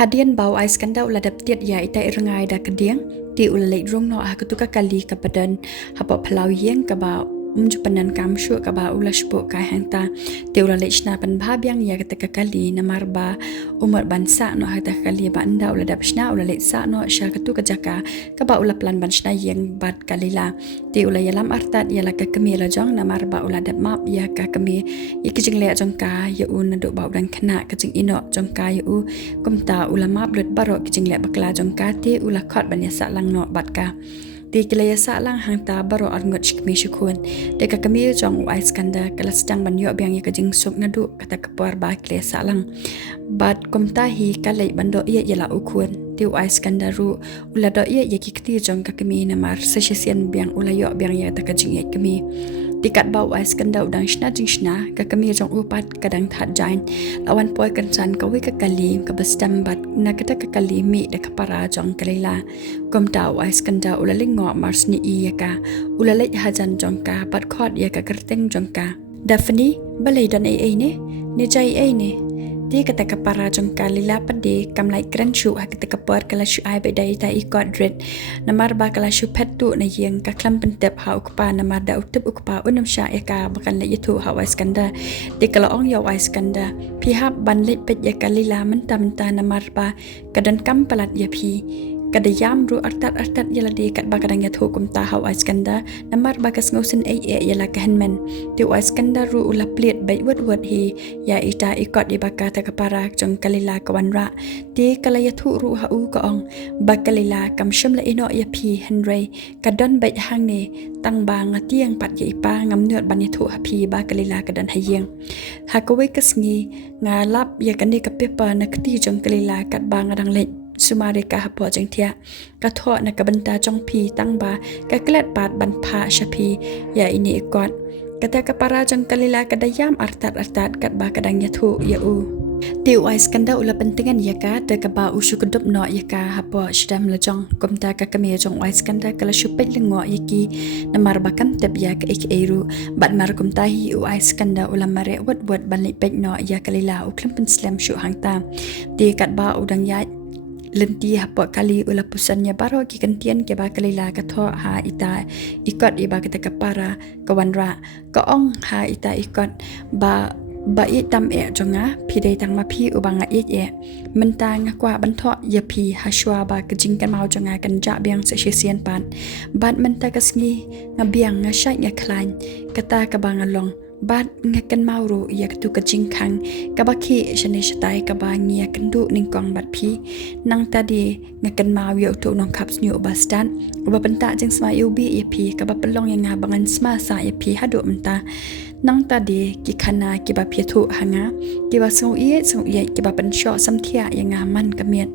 Hadian bau ais kanda ula daptiat ya ita irengai da kediang ti ula leit rong no hakutuka kali kapadan hapa pelau yang kaba jupanan kamshu kaba ula shpo kai hangta ti ula leit shna pan bhabyang ya kataka kali namarba umar bansa no hata kali ba anda ula dapshna ula leit sa no sha katuka jaka kaba ula plan banshna yang bat kalila ti ula yalam artat yala ka kemi la jong namarba ula dap map ya ka kemi ikijing le jong ka ya un do ba dan khana kajing ino jong ka ya u kumta ulama blut barok kijing le bakla jong ka ti ula khot banya sa lang no bat ka ti kilaya sa lang hangta baro arngot shikmi shukun deka kami jong ais kanda kala sedang banyo biang ya kajing sok ngadu kata kepuar ba kilaya sa lang bat kumta hi kalai bando iya yala ukun ti ais kanda ru ula do iya yakikti jong ka kami namar sesisian biang ula yo biang ya ta kajing ya kami tikat bau ais kanda udang shna jing shna ka kami jong upat kadang that jain lawan poi kansan ka wi ka kali ka bastam bat na kata ka kali mi de ka para jong kalila kom tau ais kanda ula lingo mars ni i ka ula leit hajan jong ka pat khot ya ka kerteng jong ka dafni balai dan ai ne ne jai ai ne ti kata ka para jong ka lila pade kamlai kran shu ha kata ka par kala shu ai be dai ta I got red namar ba kala shu phettu na yeng ka klam pentep ha ukpa namar da utep ukpa unam sha ya ka bakan le yitu ha wais kanda ti kala ong ya wais kanda pi hab ban le pet ya kalila mentam ta namar ba kadan kam palat ya pi kada yam ru artat yala de kat bakadang ya thukum ta ha wais kanda namar ba kas ngosin ai yala ka henmen ti wais kanda ru ula plet bai wat hi ya ita ikot di bakata ka para jong kalila kawanra ti kala ya thu ru ha u ka ong bakalila kam shimla ino ya pi henry kadon bai hang ne tang ba ngatiang pat ya ipa ngam nyot ban ya thu ha pi bakalila kadan hayeng ha ko we kasngi nga lap ya kani ka pepa na kti jong kalila kat ba ngadang le sumari ka hapo jeng thia ka tho na ka banta jong pi tang ba ka klet pat ban pha shapi ya ini ikot kata ka para jong kalila ka dayam artat kat ba kadang ya thu ya u ti wais kanda ula pentingan ya ka te ka ba usu kudup no ya ka hapo shidam la jong komta ka kami jong wais kanda kala shupet lengo yaki namar bakam teb ya ka ik eru bat mar komta hi wais kanda ula mare wat ban li pek no ya kalila u klempen slam shu hangta ti kat ba udang ya lenti hapa kali ula pusannya baro ki kentian ke ba kalila ka tho ha ita ikot iba kita kapara kawanra ka ong ha ita ikot ba i tam jonga pidai tang ma phi ubanga e menta nga kwa ban tho ya phi ha shwa ba ka jing kan mau jonga kan ja biang se sian pan bat menta kasngi nga biang nga sha nga klan kata ka banga long bat nga kan mau ro ya tu ka jing khang ka ba khi shane shatai ka ba ngia kan du ning kong bat phi nang ta di nga kan mau yo tu nong kaps new ba stan ba penta jing sma ub ya phi ka ba pelong nga bangan sma sa ya phi hadu menta nang ta di ki khana ki ba phi thu hanga ki ba so ye ki ba pan sho sam thia ya nga man ka miet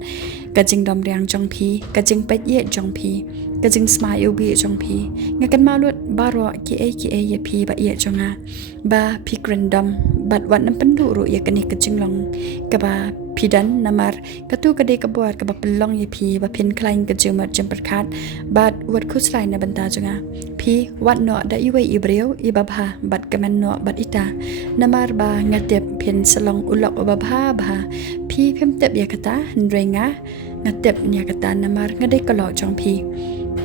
ka jing dom riang jong phi ka jing pet ye jong phi ka jing sma ub jong phi nga kan mau lut baro ki e ya phi ba ye jonga ba pi random bat wat nam pendu ru ya kani kajing long ka ba pidan namar katu kade ka buat ka ba pelong ya pi ba pin klain ka jing mat jam perkat bat wat khuslai na banta jonga pi wat no da iwe ibreu ibabha bat kamen no bat ita namar ba ngatep pin salong ulok obabha ba pi phem tep ya kata nrenga ngatep nya kata namar ngade kalo jong pi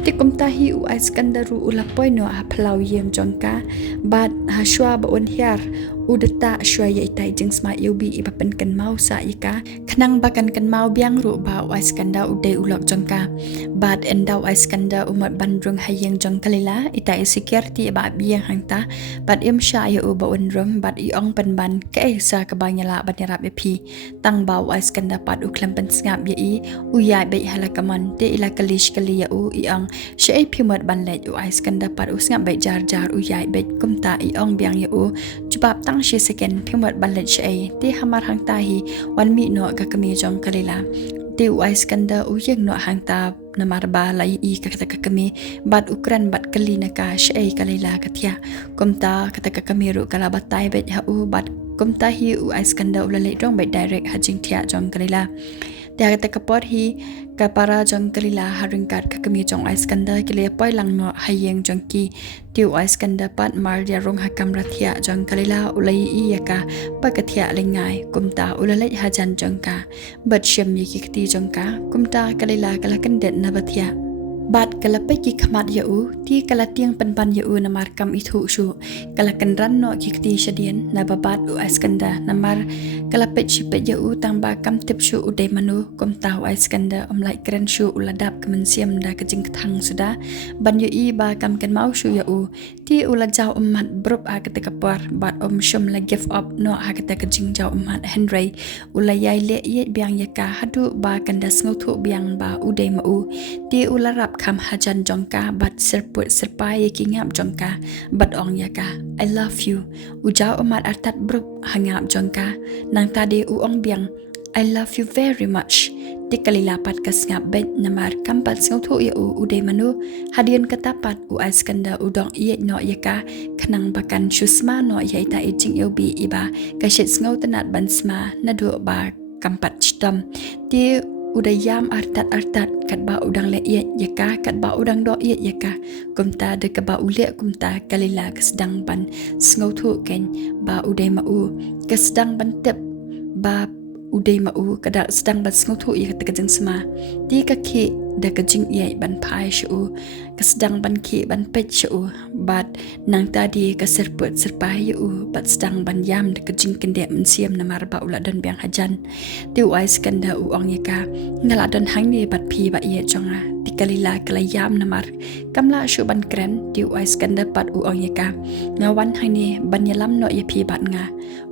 tikum tahi u ais kandaru ula poino a plau yem jongka bat ha shwa ba on hiar udata shwa ye tai jing sma yubi ibapen kan mau sa ika khnang bakan kan mau biang ru ba ais kanda ude ulok jongka bat endau ais kanda umat bandrung hayeng jong kalila ita security ba biang hangta bat im sha ye u ba on rum bat i ong pan ban ke sa ka ba nyala bat nyarap ye pi tang ba ais kanda pat u klam pan ngap ye i u ya be halakaman te ila kalish kali ya u i ang shei phimat ban le u ais kanda par usnga bai jar u yai bai kumta i ong biang ye u jubab tang shi second phimat ban le shei ti hamar hang ta hi wan mi no ka kami jong kalila ti u ais kanda u yeng no hang ta namar ba lai i ka kata kami bat ukran bat kalina ka shei kalila ka thia kumta kata kami ru kala batai bai ha u bat kumta hi u ais kanda u le rong bai direct ha jing thia jong kalila dia kata kapor hi kapara jong kalila haringkat kakami jong Iskandar kile poi lang no hayeng jong ki tiu Iskandar pat mar dia rong hakam rathia jong kalila ulai I yaka pakathia lengai kumta ulalai hajan jong ka bat syam yi kiti jong ka kumta kalila kalakan det nabathia bat kalapai ki khamat yau ti kalatiang panpan yau namar kam ithu shu kalakan ran no kikti shadian nababat u Iskandar namar kalapai chipet yau tangba kam tip shu udai manu kumta u Iskandar omlai kren shu uladap kemensiam da kejing thang suda ban yai ba kam ken mau shu yau ti ulajau umat brup a ketika par bat shum la give up no a ketika kejing jau umat Henry ulayai le ye biang yaka hadu ba kandas ngothu biang ba udai mau ti ularap kam hajan jongka bat serput serpai kingap jongka bat ong yaka I love you ujau umat artat brup hangap jongka nang tadi uong biang I love you very much ti kalilapat kasngap bet namar kampat ngothu ya udai manu hadian katapat u Iskandar udong iye no yaka kanang bakan shusma no yaita ijing yobi iba kasit ngotanat bansma nadu ba kampat stam ti udayam artat kat ba udang le ye yaka kat ba udang do ye yaka kumta de ka ba ule kumta kalila kasdang ban ngothu ken ba uday mau kasdang ban tep ba uday mau kada sedang ban ngothu ye kajeng sma ti ka ki da kajing ye ban pai shu kasdang ban ki ban pet shu bat nang tadi ka serput serpai u bat sedang ban yam da kajing kende mensiam namar ba ula dan biang hajan ti u Iskandar u ong yaka ngala dan hang ni bat phi ba ye jonga ti kalila kalayam namar kamla shu ban kren ti u Iskandar pat u ong yaka ngawan hang ni ban yalam no ye phi bat nga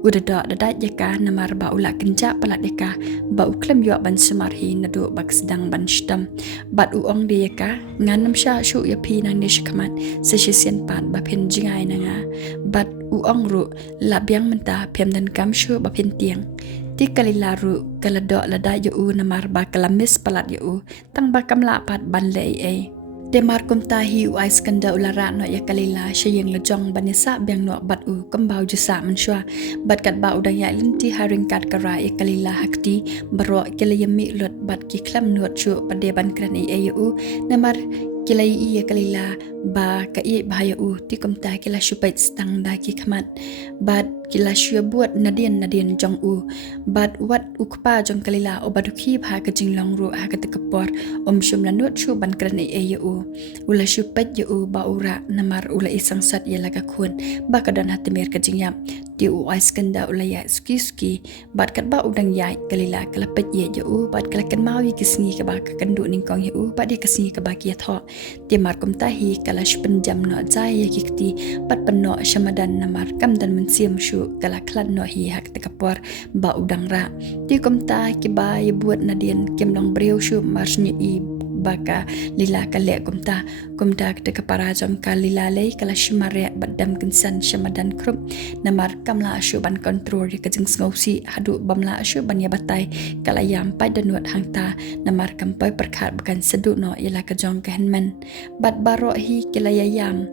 uda da da yaka namar ba ula kenja palat yaka ba u klem yo ban sumar hi nadu bak sedang ban stam bat u ong de yaka nganam sha shu ye phi nang ni shkamat se shisien pat ba phen jingai nanga bat u ong ru la biang menta phem dan kam shu ba phen tiang ti kalila ru kalado lada yu namar ba kalamis palat yu tang ba kamla pat ban le ai temar kumta hi u Iskandar ulara no ya kalila shayeng lejong banisa biang no bat u kambau jusa menshwa bat kat ba udang ya linti haring kat kara ya kalila hakti baro kelayami lot bat ki klam nuat chu pade ban kran ai u namar kilai iya kalila ba ka i bahaya ti kumta kila shupai stang da ki khamat bat kila shua buat nadian jong bat wat ukpa jong kalila obaduki bha ka jinglong ru ha ka tekapor shum lanut chu ban kran ai ula shupai ba ura namar ula isang sat yala ka khun ba ka dan hatimir ka jingyam ti u Iskandar ula ya ski bat kat ba udang ya kalila kalapet ye bat kalakan mawi kisni ka ba ka kandu ning kong bat dia kisni ka ba ki tho temar kumtahi kalash penjam no jaya kikti pat penno shamadan namar kam dan mensiam shu kala klan no hi hak tekapor ba udang ra ti kumta ki ba ye buat nadian kemlong breu shu marsnya I baka lila kale kumta ke kepara jom kalila lei kala shimare badam kinsan shamadan krup namar kamla shu ban kontrol ke jing ngausi hadu bamla shu ban ya batai kala yam pai danut hangta namar kampai perkhat bukan sedu no ila ka jong kehenmen bat baro hi kila yam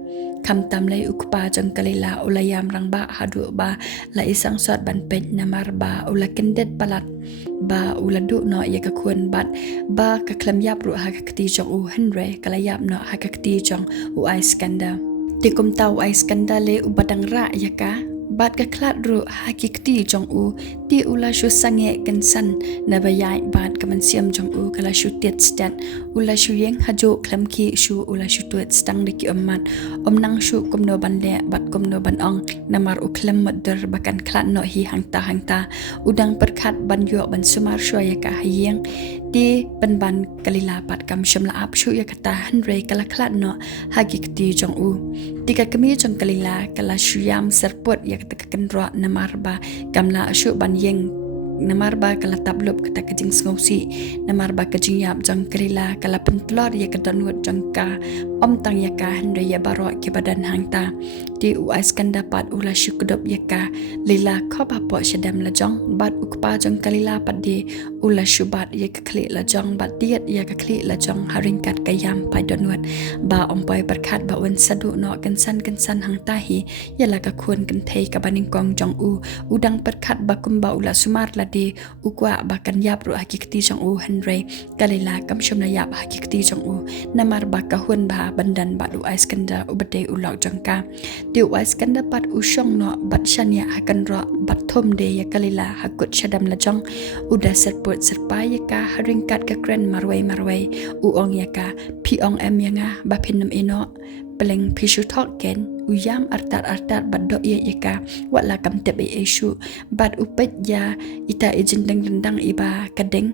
kam tam lai ukpa jong kalila ulayam rang ba hadu ba la isang sot ban pet namar ba ula kendet palat ba uladu no ya ka kun bat ba ka klam yap ru ha ka ti jong u Henry kala yap no ha ka ti jong u Iskandar ti kum tau Iskandar le u badang ra ya ka bat ka klat ru ha ki ti jong u ti ula shu sange kan san na ba yai bat ka man siam jong u kala shu tet stat ula shu yeng hajo klam ki shu ula shu tuet stang de ki ommat omnang shu kum no ban le bat kum no ban ong namar u klam madar bakan klat no hi hangta udang perkhat ban yo ban sumar shu ya ka hayeng ti ban kalila pat kam shamla ap shu ya kata Henry kala klat no hagik ti jong u ti ka kami jong kalila kala shu yam serput ya kata kenro namar ba kamla shu ban yeng namar ba kala tablop kata kajing ngausi namar ba kajing yap jong kalila kala pentlor ya kata nuat jong ka tang ya ka Henry ya baro ke badan hangta ti u Iskandar pat ula shu kudop ya ka lila khop apo shadam la jong bat ukpa jong kalila pat di ula shu bat ya ka kli la jong bat diet ya ka kli la jong haringkat kayam pai donut ba ompoi berkat ba wen sadu no kansan hangta hi ya la ka khun kan thei ka baning kong jong u udang berkat ba kum ba ula sumar la di ukwa bakan yap ru hakikati jong u Henry kalila kam shom na yap hakikati jong u namar bakahun ba bandan ba du Iskandar ubade ulok jongka di Iskandar pat ushong no bat shania hakan ro bat thom de ya kalila hakut shadam la jong uda serput serpa ya ka haringkat ka kren marway uong ya ka pi ong em yanga ba pinam ino peleng pishu thok ken uyam artat baddo ye yaka wala kam tebe eshu bad upet ya ita ejin dang iba kadeng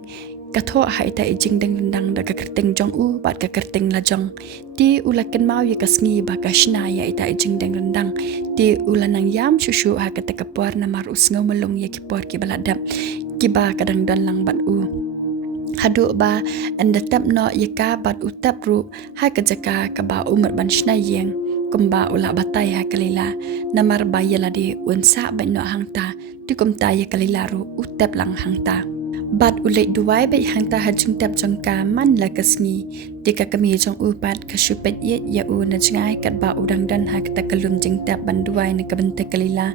katho ha ita ejing dang da ka kerteng jong u bad ka kerteng la jong ti ulaken mau ye kasngi ba ka shna ya ita ejing dang ti ulanang yam shushu ha ka tekapor na mar usngo melong ye kipor ki baladap kiba kadang dan lang bad u hadu ba anda tap no yaka bad utap ru ha ka jaka ka ba umar ban shna yeng kumba ula batai ha kalila namar ba yala di unsa ba no hangta ti kumta ya kalila ru utap lang hangta bad ulai duwai ba hangta hajung tap jongka man la kasni tika kami jong upat ka shupet ye ya u na jangai kat ba udang dan ha ka kalum jing tap ban duwai na kabenta kalila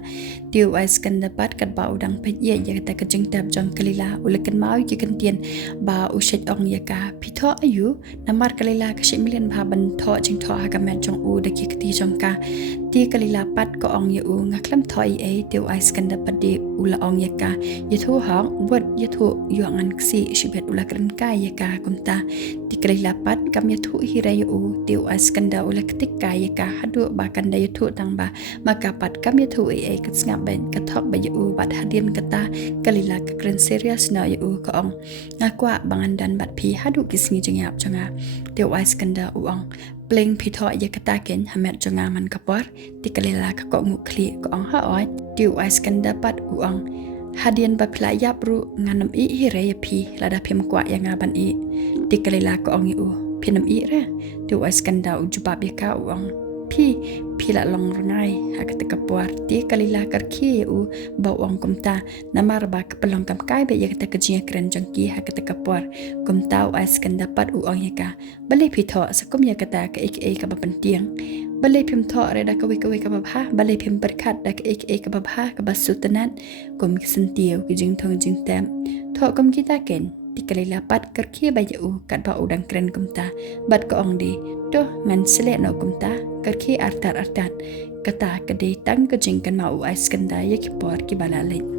tiu Iskandar dapat kat ba udang pet ye ya ka jing tap jong kalila ulakan mau ki kentien ba ushet ong ya ka pitho ayu namar kalila ka shimilian ba ban tho jing tho ha ka met jong u da ki kti jongka ti kalila pat ko ong ya u ngaklam thoi e tiu Iskandar dapat di ula ong ya ka yathu hang wot yathu yuangan ksi shibet ula kren ka ya ka kumta ti kalila pat kam yathu hirai u tiu Iskandar ula ketik ka ya ka hadu ba kan da yathu tang ba maka pat kam yathu e ka ngap ben ka thok ba ya u bat hadin kata kalila ka kren serious na ya u ko ong ngakwa bangan dan bat phi hadu kisngi jengap jonga tiu Iskandar u ong pleng phi tho ya kata ken hamet jonga man kapor ti kalila ka ko ngu khli ko ong ha oi tiu Iskandar pat u ong hadian ba pla yap ru nganam i hirai phi lada phim kwa ya ngaban i ti kalila ko ong u pinam i re tiu Iskandar u jubab ya ka u ong phi la long rangai ha ka tekapor ti kalila karki u ba ong kumta namar ba ka pelong kam kai be ya ka kajia kren jangki ha ka tekapor kumta Iskandar pat u ong ya ka bale phi tho sakum ya kata ka ek ka ba pantiang bale phim tho re da ka we ka ba bha bale phim berkat da ka ek ka ba bha ka ba sutanan kum kisentiu ki jing thong jing tam tho kum kita ken ti kalila pat karki ba ya u kat ba udang kren kumta bat ko ong di to ngan sele no kumta karki artat kata kade tang ka jing kan mau Iskandar ya ki por ki balalai